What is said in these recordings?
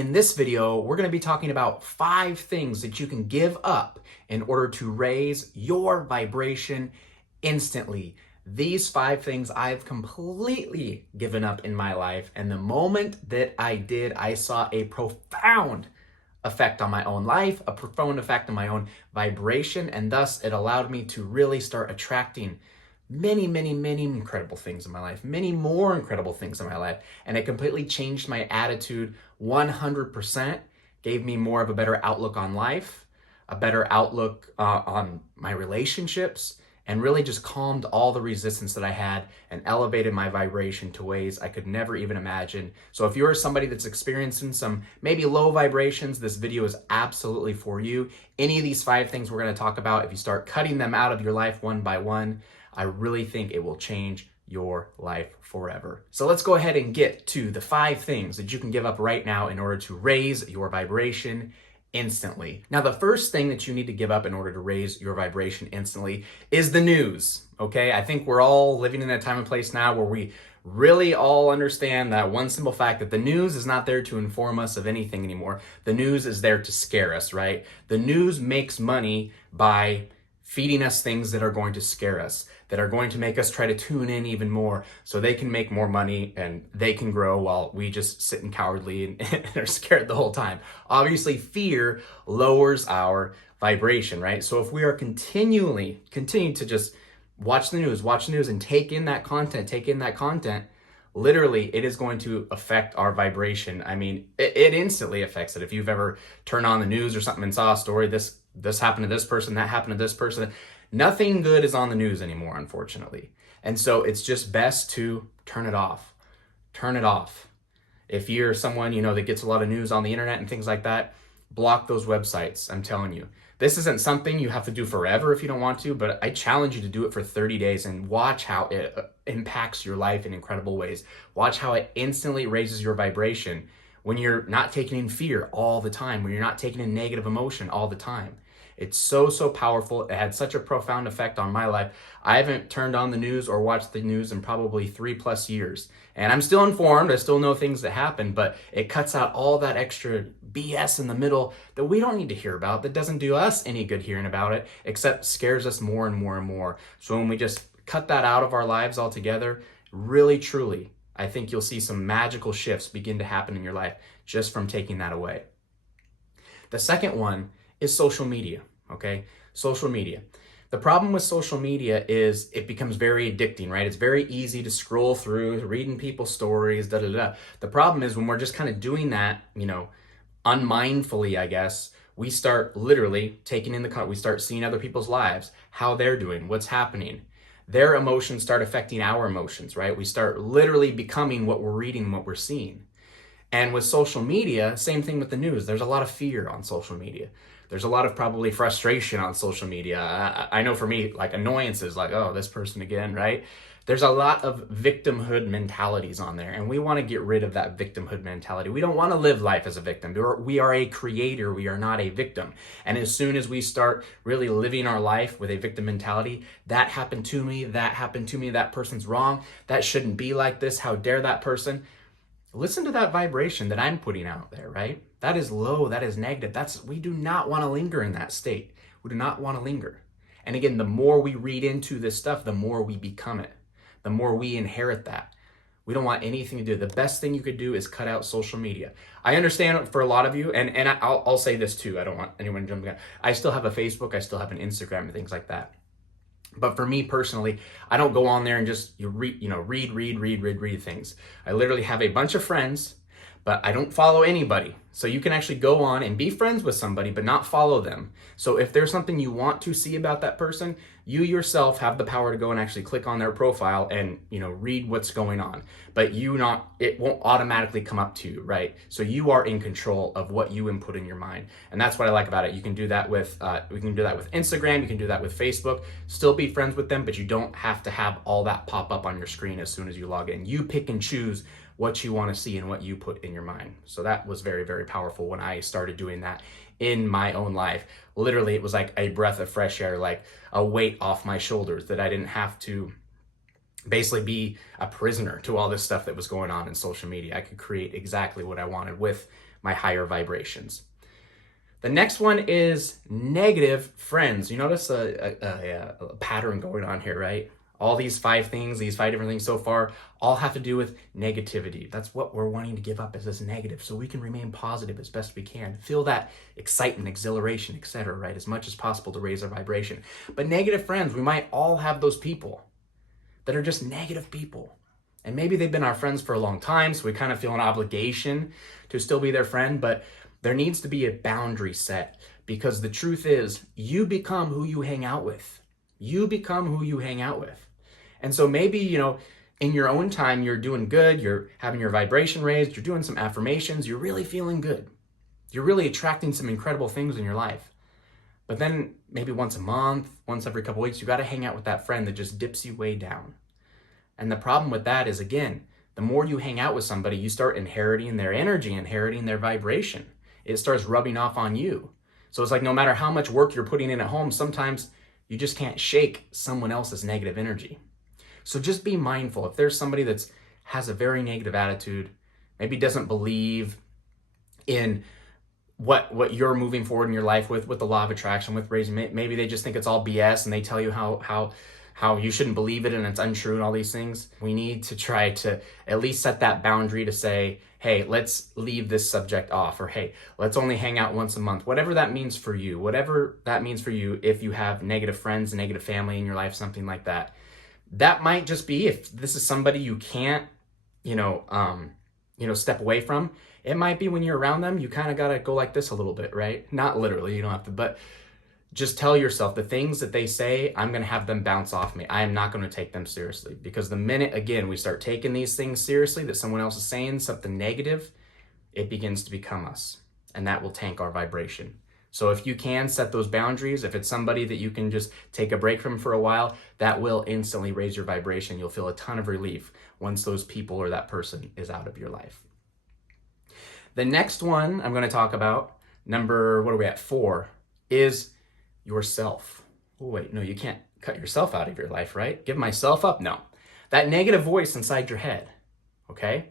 In this video, we're going to be talking about 5 things that you can give up in order to raise your vibration instantly. These 5 things I've completely given up in my life, and the moment that I did, I saw a profound effect on my own life, a profound effect on my own vibration, and thus it allowed me to really start attracting many incredible things in my life, many more incredible things in my life. And it completely changed my attitude 100%, gave me more of a better outlook on life, a better outlook on my relationships, and really just calmed all the resistance that I had and elevated my vibration to ways I could never even imagine. So if you're somebody that's experiencing some maybe low vibrations, this video is absolutely for you. Any of these 5 things we're going to talk about, if you start cutting them out of your life one by one, I really think it will change your life forever. So let's go ahead and get to the 5 things that you can give up right now in order to raise your vibration instantly. Now, the first thing that you need to give up in order to raise your vibration instantly is the news, okay? I think we're all living in a time and place now where we really all understand that one simple fact that the news is not there to inform us of anything anymore. The news is there to scare us, right? The news makes money by feeding us things that are going to scare us, that are going to make us try to tune in even more so they can make more money and they can grow while we just sit and cowardly and are scared the whole time. Obviously, fear lowers our vibration, right? So if we are continuing to just watch the news and take in that content, literally it is going to affect our vibration. I mean, it instantly affects it. If you've ever turned on the news or something and saw a story, this happened to this person, that happened to this person. Nothing good is on the news anymore, unfortunately. And so it's just best to turn it off. Turn it off. If you're someone, that gets a lot of news on the internet and things like that, block those websites. I'm telling you. This isn't something you have to do forever if you don't want to, but I challenge you to do it for 30 days and watch how it impacts your life in incredible ways. Watch how it instantly raises your vibration when you're not taking in fear all the time, when you're not taking in negative emotion all the time. It's so powerful. It had such a profound effect on my life. I haven't turned on the news or watched the news in probably 3+ years. And I'm still informed. I still know things that happen, but it cuts out all that extra BS in the middle that we don't need to hear about, that doesn't do us any good hearing about it, except scares us more and more. So when we just cut that out of our lives altogether, really, truly, I think you'll see some magical shifts begin to happen in your life just from taking that away. The second one is social media, okay? Social media. The problem with social media is it becomes very addicting, right? It's very easy to scroll through, reading people's stories, The problem is when we're just kind of doing that, unmindfully, I guess, we start literally taking in we start seeing other people's lives, how they're doing, what's happening. Their emotions start affecting our emotions, right? We start literally becoming what we're reading and what we're seeing. And with social media, same thing with the news. There's a lot of fear on social media. There's a lot of probably frustration on social media. I know for me, like annoyances, like, oh, this person again, right? There's a lot of victimhood mentalities on there, and we want to get rid of that victimhood mentality. We don't want to live life as a victim. We are a creator. We are not a victim. And as soon as we start really living our life with a victim mentality, that happened to me, that person's wrong, that shouldn't be like this, how dare that person? Listen to that vibration that I'm putting out there, right? That is low, that is negative. We do not want to linger in that state. We do not want to linger. And again, the more we read into this stuff, the more we become it. The more we inherit that. We don't want anything to do. The best thing you could do is cut out social media. I understand for a lot of you, and I'll say this too. I don't want anyone jumping out. I still have a Facebook, I still have an Instagram and things like that. But for me personally, I don't go on there and just read things. I literally have a bunch of friends, but I don't follow anybody. So you can actually go on and be friends with somebody, but not follow them. So if there's something you want to see about that person, you yourself have the power to go and actually click on their profile and, read what's going on. But it won't automatically come up to you, right? So you are in control of what you input in your mind. And that's what I like about it. You can do that with, we can do that with Instagram. You can do that with Facebook. Still be friends with them, but you don't have to have all that pop up on your screen as soon as you log in. You pick and choose what you want to see and what you put in your mind. So that was very powerful when I started doing that in my own life. Literally, it was like a breath of fresh air, like a weight off my shoulders, that I didn't have to basically be a prisoner to all this stuff that was going on in social media. I could create exactly what I wanted with my higher vibrations. The next one is negative friends. You notice a pattern going on here, right? All these 5 things, these 5 different things so far, all have to do with negativity. That's what we're wanting to give up, is this negative, so we can remain positive as best we can. Feel that excitement, exhilaration, etc., right? As much as possible to raise our vibration. But negative friends, we might all have those people that are just negative people. And maybe they've been our friends for a long time, so we kind of feel an obligation to still be their friend, but there needs to be a boundary set, because the truth is, you become who you hang out with. You become who you hang out with. And so maybe, in your own time, you're doing good, you're having your vibration raised, you're doing some affirmations, you're really feeling good. You're really attracting some incredible things in your life. But then maybe once a month, once every couple weeks, you got to hang out with that friend that just dips you way down. And the problem with that is, again, the more you hang out with somebody, you start inheriting their energy, inheriting their vibration. It starts rubbing off on you. So it's like no matter how much work you're putting in at home, sometimes you just can't shake someone else's negative energy. So just be mindful. If there's somebody that has a very negative attitude, maybe doesn't believe in what you're moving forward in your life with the law of attraction, with raising, maybe they just think it's all BS and they tell you how you shouldn't believe it and it's untrue and all these things. We need to try to at least set that boundary to say, hey, let's leave this subject off, or hey, let's only hang out once a month. Whatever that means for you, if you have negative friends, negative family in your life, something like that. That might just be, if this is somebody you can't, step away from, it might be when you're around them, you kind of got to go like this a little bit, right? Not literally, you don't have to, but just tell yourself the things that they say, I'm going to have them bounce off me. I am not going to take them seriously, because the minute, again, we start taking these things seriously that someone else is saying, something negative, it begins to become us, and that will tank our vibration. So if you can set those boundaries, if it's somebody that you can just take a break from for a while, that will instantly raise your vibration. You'll feel a ton of relief once those people or that person is out of your life. The next one I'm going to talk about, what are we at, 4, is yourself. Oh, wait, no, you can't cut yourself out of your life, right? Give myself up? No. That negative voice inside your head, okay?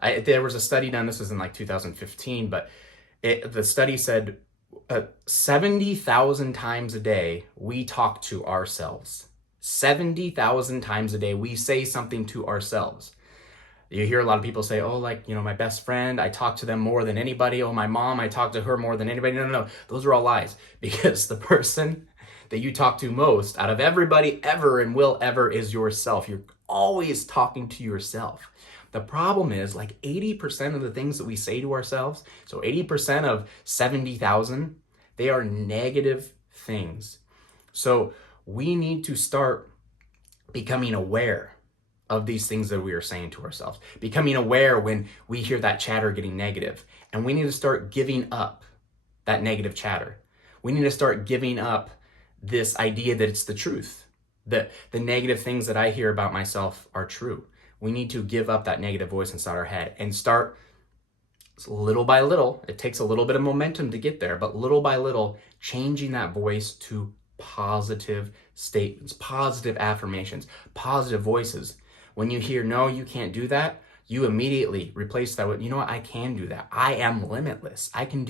There was a study done, this was in like 2015, but the study said 70,000 times a day we talk to ourselves. 70,000 times a day we say something to ourselves. You hear a lot of people say, oh, my best friend, I talk to them more than anybody. Oh, my mom, I talk to her more than anybody. No. Those are all lies, because the person that you talk to most out of everybody ever and will ever is yourself. You're always talking to yourself. The problem is, 80% of the things that we say to ourselves, so 80% of 70,000, they are negative things. So we need to start becoming aware of these things that we are saying to ourselves, becoming aware when we hear that chatter getting negative. And we need to start giving up that negative chatter. We need to start giving up this idea that it's the truth, that the negative things that I hear about myself are true. We need to give up that negative voice inside our head and start little by little. It takes a little bit of momentum to get there, but little by little, changing that voice to positive statements, positive affirmations, positive voices. When you hear, no, you can't do that, you immediately replace that with, you know what, I can do that. I am limitless. I can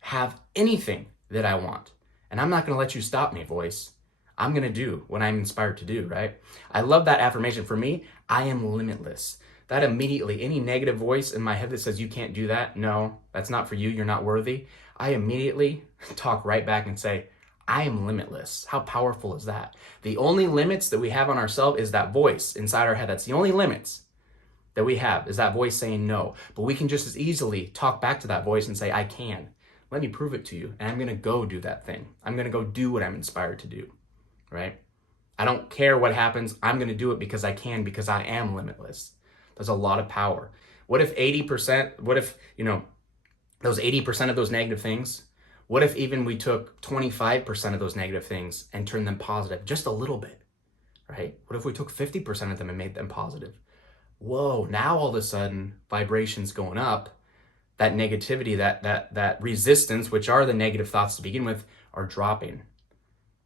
have anything that I want. And I'm not going to let you stop me, voice. I'm going to do what I'm inspired to do, right? I love that affirmation. For me, I am limitless. That immediately, any negative voice in my head that says you can't do that, no, that's not for you, you're not worthy, I immediately talk right back and say, I am limitless. How powerful is that? The only limits that we have on ourselves is that voice inside our head. That's the only limits that we have, is that voice saying no. But we can just as easily talk back to that voice and say, I can. Let me prove it to you. And I'm going to go do that thing. I'm going to go do what I'm inspired to do, right? I don't care what happens. I'm going to do it because I can, because I am limitless. There's a lot of power. What if those 80% of those negative things, what if even we took 25% of those negative things and turned them positive just a little bit, right? What if we took 50% of them and made them positive? Whoa, now all of a sudden vibration's going up. That negativity, that resistance, which are the negative thoughts to begin with, are dropping.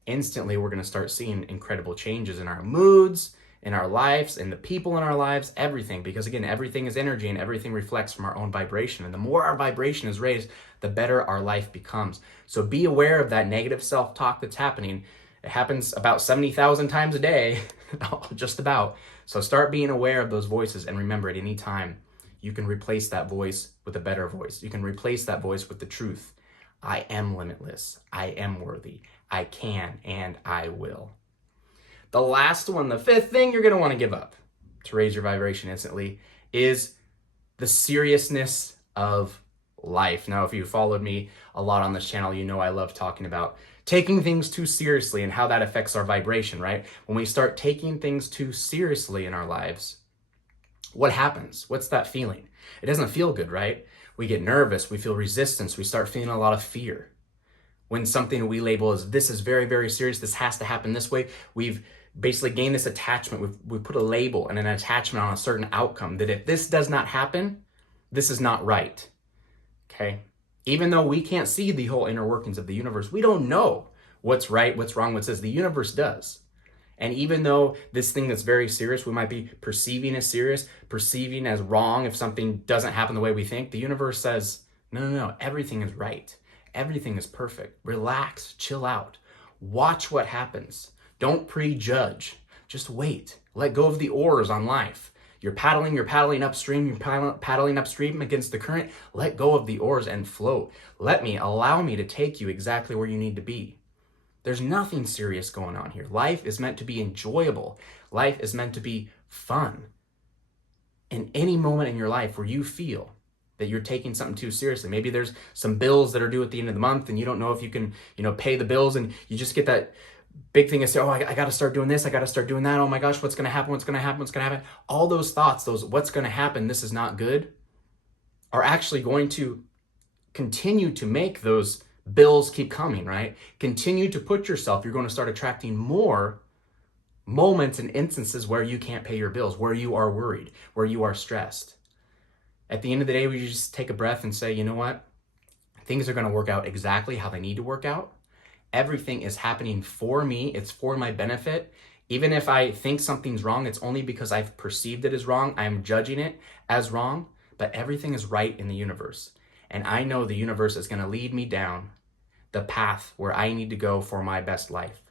Instantly, we're going to start seeing incredible changes in our moods, in our lives, in the people in our lives, everything. Because again, everything is energy and everything reflects from our own vibration. And the more our vibration is raised, the better our life becomes. So be aware of that negative self-talk that's happening. It happens about 70,000 times a day, just about. So start being aware of those voices, and remember, at any time, you can replace that voice with a better voice. You can replace that voice with the truth. I am limitless. I am worthy. I can and I will. The last one, the fifth thing you're going to want to give up to raise your vibration instantly is the seriousness of life. Now, if you followed me a lot on this channel, you know I love talking about taking things too seriously and how that affects our vibration, right? When we start taking things too seriously in our lives, what happens? What's that feeling? It doesn't feel good, right? We get nervous, we feel resistance, we start feeling a lot of fear. When something we label as this is very, very serious, this has to happen this way, we've basically gained this attachment. We've put a label and an attachment on a certain outcome that if this does not happen, this is not right, okay? Even though we can't see the whole inner workings of the universe, we don't know what's right, what's wrong, what says. The universe does. And even though this thing that's very serious, we might be perceiving as serious, perceiving as wrong if something doesn't happen the way we think, the universe says, no, everything is right. Everything is perfect. Relax, chill out. Watch what happens. Don't prejudge. Just wait. Let go of the oars on life. You're paddling upstream, you're paddling upstream against the current. Let go of the oars and float. Allow me to take you exactly where you need to be. There's nothing serious going on here. Life is meant to be enjoyable. Life is meant to be fun. In any moment in your life where you feel that you're taking something too seriously, maybe there's some bills that are due at the end of the month and you don't know if you can, pay the bills, and you just get that big thing of say, I got to start doing this, I got to start doing that. Oh my gosh, what's going to happen? All those thoughts, those what's going to happen, this is not good, are actually going to continue to make those bills keep coming, right? Continue to put yourself, you're going to start attracting more moments and instances where you can't pay your bills, where you are worried, where you are stressed. At the end of the day, we just take a breath and say, you know what? Things are going to work out exactly how they need to work out. Everything is happening for me. It's for my benefit. Even if I think something's wrong, it's only because I've perceived it as wrong. I'm judging it as wrong, but everything is right in the universe. And I know the universe is going to lead me down the path where I need to go for my best life.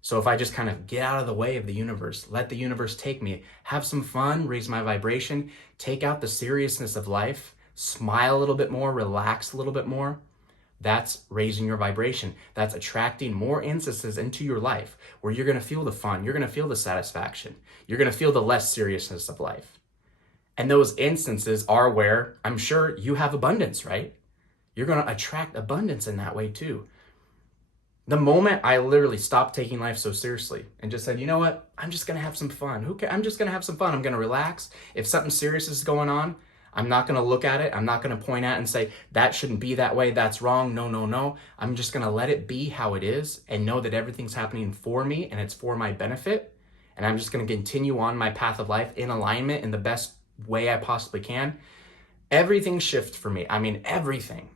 So if I just kind of get out of the way of the universe, let the universe take me, have some fun, raise my vibration, take out the seriousness of life, smile a little bit more, relax a little bit more, that's raising your vibration. That's attracting more instances into your life where you're going to feel the fun, you're going to feel the satisfaction, you're going to feel the less seriousness of life. And those instances are where I'm sure you have abundance, right? You're going to attract abundance in that way too. The moment I literally stopped taking life so seriously and just said, you know what? I'm just going to have some fun. Who cares? I'm just going to have some fun. I'm going to relax. If something serious is going on, I'm not going to look at it. I'm not going to point at it and say, that shouldn't be that way. That's wrong. No. I'm just going to let it be how it is and know that everything's happening for me and it's for my benefit. And I'm just going to continue on my path of life in alignment in the best way I possibly can. Everything shifts for me. I mean, everything.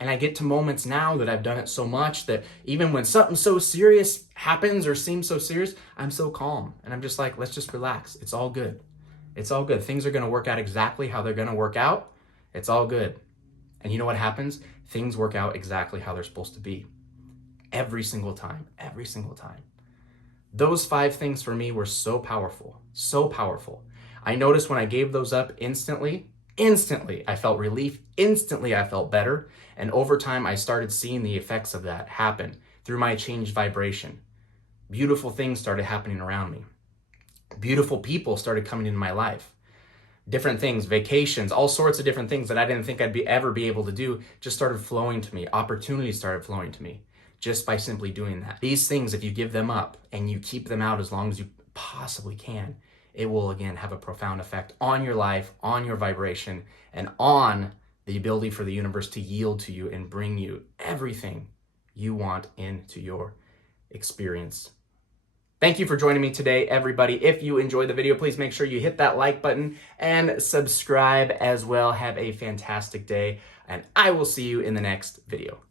And I get to moments now that I've done it so much that even when something so serious happens or seems so serious, I'm so calm. And I'm just like, let's just relax. It's all good. It's all good. Things are going to work out exactly how they're going to work out. It's all good. And you know what happens? Things work out exactly how they're supposed to be. Every single time. Those 5 things for me were so powerful. I noticed when I gave those up instantly, I felt relief. Instantly, I felt better. And over time, I started seeing the effects of that happen through my changed vibration. Beautiful things started happening around me. Beautiful people started coming into my life. Different things, vacations, all sorts of different things that I didn't think I'd ever be able to do just started flowing to me. Opportunities started flowing to me just by simply doing that. These things, if you give them up and you keep them out as long as you possibly can, it will again have a profound effect on your life, on your vibration, and on the ability for the universe to yield to you and bring you everything you want into your experience. Thank you for joining me today, everybody. If you enjoyed the video, please make sure you hit that like button and subscribe as well. Have a fantastic day, and I will see you in the next video.